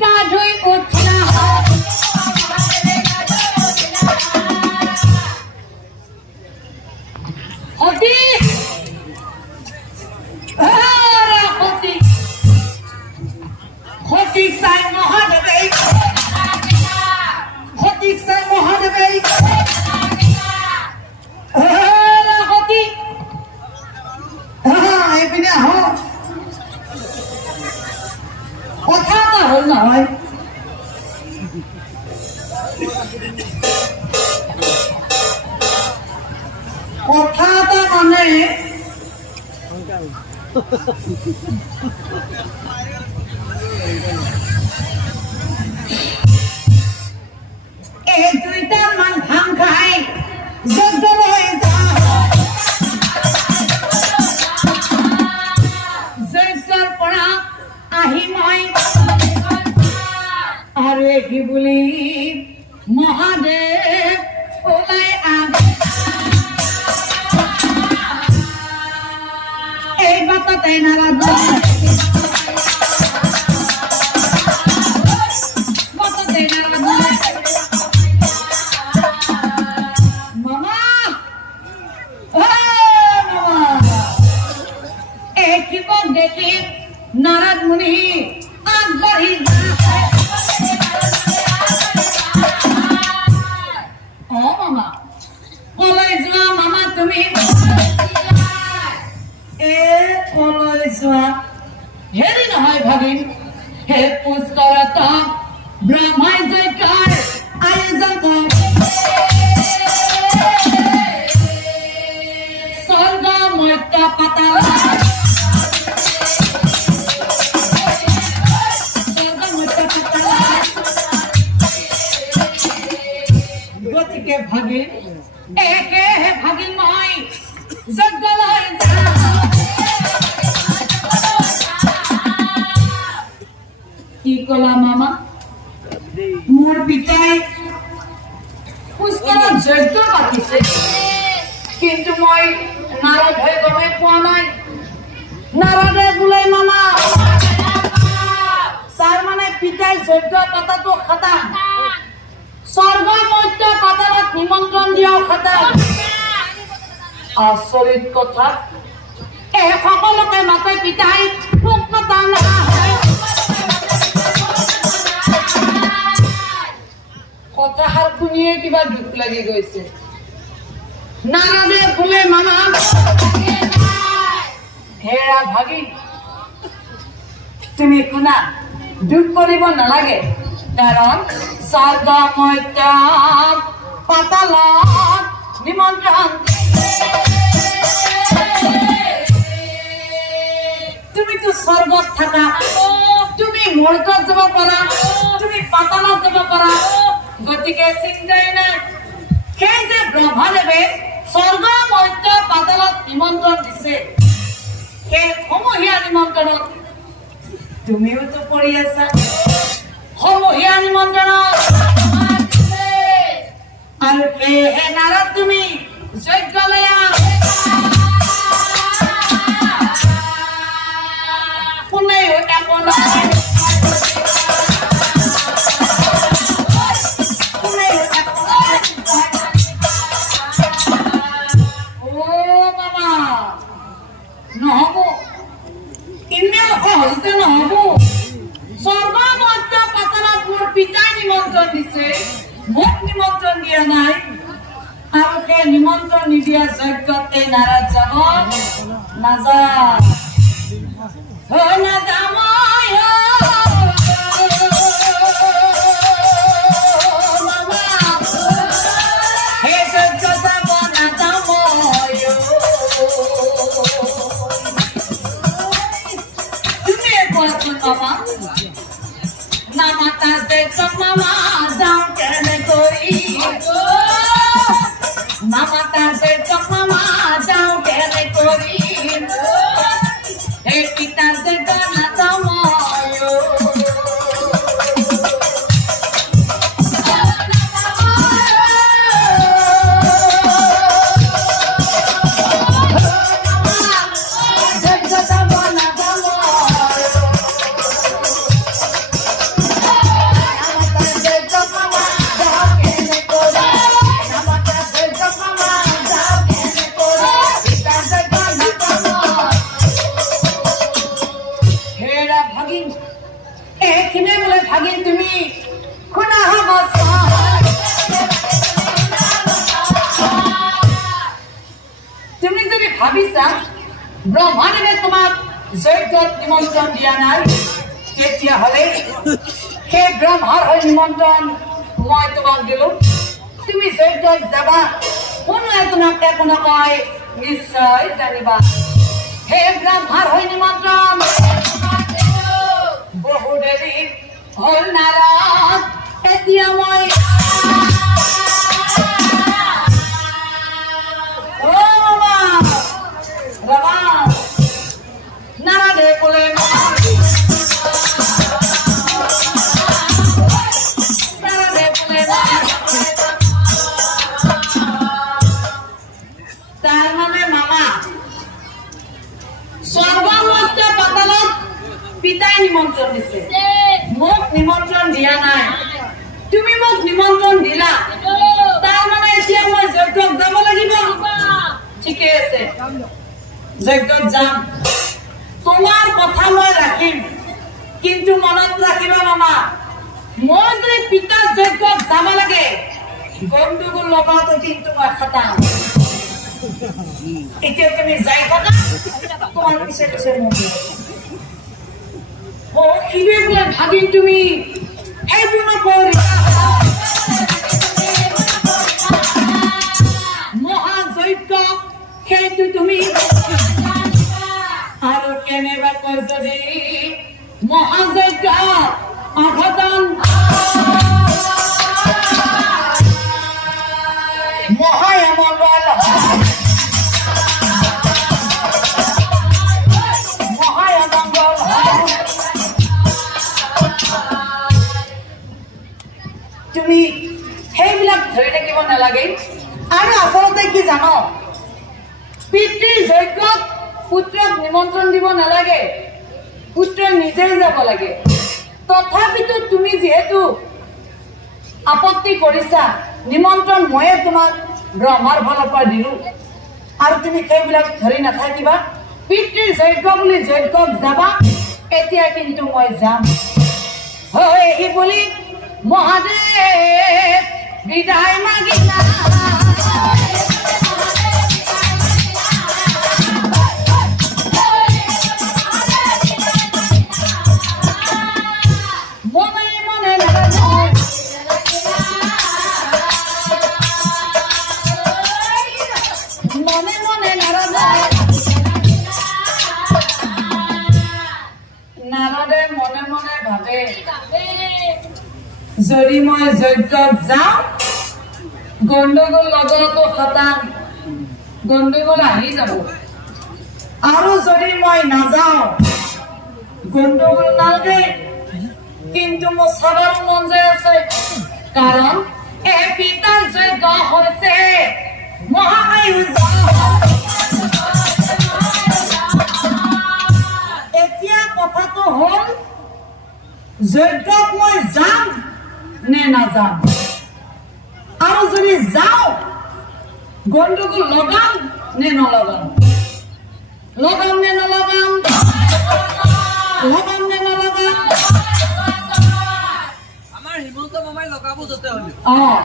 કા જોઈ কথাটা মানে i'm a Narada. যোৱা হেৰি নহয় ভাবিম হে পুষ্কৰত ব্ৰহ্মাই জয়কাৰ আয়োজন কৰ স্বৰ্গ মৰ্ত্য পাতাল মামা। মোৰ পিতাই পুষ্কৰত যজ্ঞ পাতিছে। কিন্তু মই নাৰদ হৈ গমেই পোৱা নাই। নাৰদে বোলে, মামা, তাৰ মানে পিতাই যজ্ঞ পাতাটো খাতা স্বৰ্গ মধ্য পাতালত নিমন্ত্ৰণ দিয়াও খাতা আচৰিত কথা। এই সকলোকে মাতে পিতাই মোক মাতা কথাষাৰ শুনিয়ে কিবা দুখ লাগি গৈছে। নাৰদে বোলে, মামা হেৰা ভাগি। তুমি শুনা, দুখ কৰিব নালাগে। কাৰণ স্বৰ্গ মধ্য পাতালত নিমন্ত্ৰণ তুমিতো স্বৰ্গত থাকা। তুমি মৰ্গত যাব পাৰা। তুমি পাতালত যাব পাৰা। গতিকে চিন্তাই নাই সেই যে ব্ৰহ্মদেৱে স্বৰ্গ মধ্য পাতালত নিমন্ত্ৰণ দিছে, সেই সমূহীয়া নিমন্ত্ৰণত তুমিওতো পৰি আছা। সমূহীয়া নিমন্ত্ৰণত আৰু সেয়েহে নাৰদ তুমি যজ্ঞলৈ সহজতে নহ'ব। সৰ্বমধ্য পাতালত মোর পিতাই নিমন্ত্ৰণ দিছে, মোক নিমন্ত্ৰণ দিয়া নাই আৰু কে নিমন্ত্ৰণ নিদিয়া যজ্ঞতে নাৰাজ যাব। নাযায় নাযাম যে তুমি যদি ভাবিছা ব্ৰহ্মাদেৱে তোমাক যজ্ঞত নিমন্ত্ৰণ দিয়া নাই তেতিয়াহ'লে সেই ব্ৰহ্মাৰ হৈ নিমন্ত্ৰণ মই তোমাক দিলো। তুমি যজ্ঞত যাবা, কোনোৱে তোমাক একো নকয়, নিশ্চয় জানিবা। হে ব্ৰহ্মাৰ হৈ নিমন্ত্ৰণ, বহু দেৰি হ'ল নাৰাজ এতিয়া মই পিতাই নিমন্ত্ৰণ দিছে মোক নিমন্ত্ৰণ দিয়া নাই তুমি মোক নিমন্ত্ৰণ দিলা তাৰ এতিয়া মই যজ্ঞত যাব লাগিব ঠিকে আছে যজ্ঞত যাম। তোমাৰ কথা মই ৰাখিম, কিন্তু মনত ৰাখিবা মামা। মই যদি পিতাৰ যজ্ঞত যাব লাগে গণ্ডগোল লগাওঁতে কিন্তু মই খটাম। এতিয়া তুমি যাই থাকা তোমার পিছে পিছে বলে ভাগিন তুমি সেইবোৰ নকৰি যদি মহায় মংগল তুমি সেইবিলাক ধৰি থাকিব নালাগে। আৰু আচলতে কি জানো? পিতৃৰ যজ্ঞত পুত্ৰক নিমন্ত্ৰণ দিব নালাগে। পুত্ৰই নিজে যাব লাগে। তথাপিতো তুমি যিহেতু আপত্তি কৰিছা, নিমন্ত্ৰণ ময়ে তোমাক ব্ৰহ্মাৰ ফালৰ পৰা দিলো। আৰু তুমি সেইবিলাক ধৰি নাথাকিবা। পিতৃৰ যজ্ঞ বুলি যজ্ঞত যাবা, এতিয়া কিন্তু মই যাম। হৈ বুলি মহাদেৱ, বিদায় মাগিলা। নাৰদে মনে মনে ভাবে, যদি মই যজ্ঞত যাওঁ, গণ্ডগোল লগতো খতাম গণ্ডগোল আহি যাব। আৰু যদি মই নাযাওঁ, গণ্ডগোল নালাগে কিন্তু মোৰ চাবৰ মন যায় আছে। কাৰণ এই পিতাৰ যজ্ঞ হৈছে মহাআয়ুষ এতিয়া হ'ল যজ্ঞত মই যাম নে নাযাম? আৰু যদি যাওঁ গণ্ডগোল লগাম নে নলগাম? লগাম নে নলগাম? লগাম নে নলগাম? আমাৰ হিমন্ত মামাই লগাব যতে হ'লেও। অ।